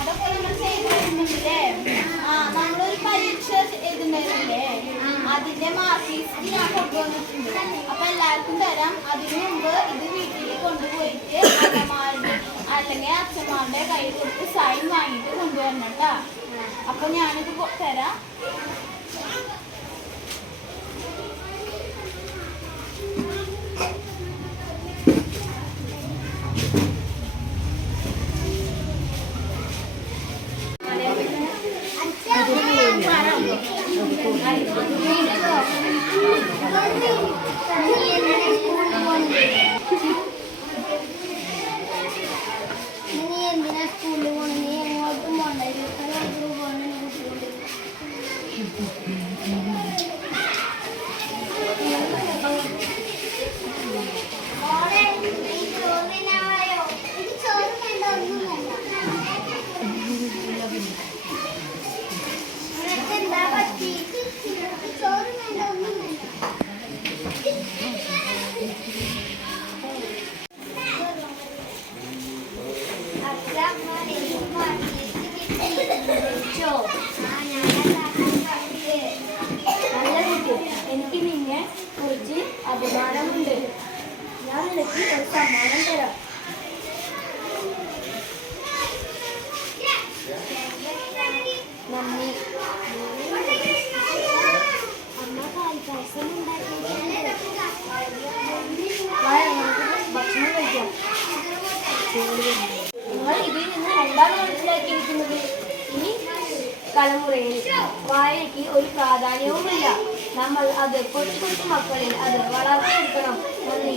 അതൊക്കെ നമ്മൾ ചെയ്തിട്ടുണ്ടല്ലേ. നമ്മളൊരു പരീക്ഷ എഴുതുന്നുണ്ടല്ലേ, അതിന്റെ മാർക്ക് ലിസ്റ്റ് ഞാൻ കൊണ്ടുവന്നിട്ടുണ്ട്. അപ്പൊ എല്ലാവർക്കും തരാം. അതിനു മുമ്പ് ഇത് വീട്ടിൽ കൊണ്ടുപോയിട്ട് അമ്മമാരുടെ അല്ലെങ്കിൽ അച്ഛന്മാരുടെ കയ്യിൽ കൊടുത്ത് സൈൻ വാങ്ങിയിട്ട് കൊണ്ടുവരണം കേട്ടാ. അപ്പൊ ഞാനിത് തരാം. എനിക്ക് നിന്നെ കുറിച്ച് അഭിമാനമുണ്ട്. ഞാൻ നിനക്ക് ഒരു സമ്മാനം തരാം. നന്ദി. അമ്മ പാൽപ്പായസം ഉണ്ടാക്കിയിട്ടുണ്ട്. ഭക്ഷണം കഴിക്കാം. നിങ്ങൾ ഇതിൽ നിന്ന് എന്താണ് മനസ്സിലാക്കിയിരിക്കുന്നത്? ഇനി തലമുറയിൽ വായനയ്ക്ക് ഒരു പ്രാധാന്യവുമില്ല. നമ്മൾ അത് കൊച്ചു കൊച്ചു മക്കളിൽ അത് വളർത്തിയെടുക്കണം. നന്ദി.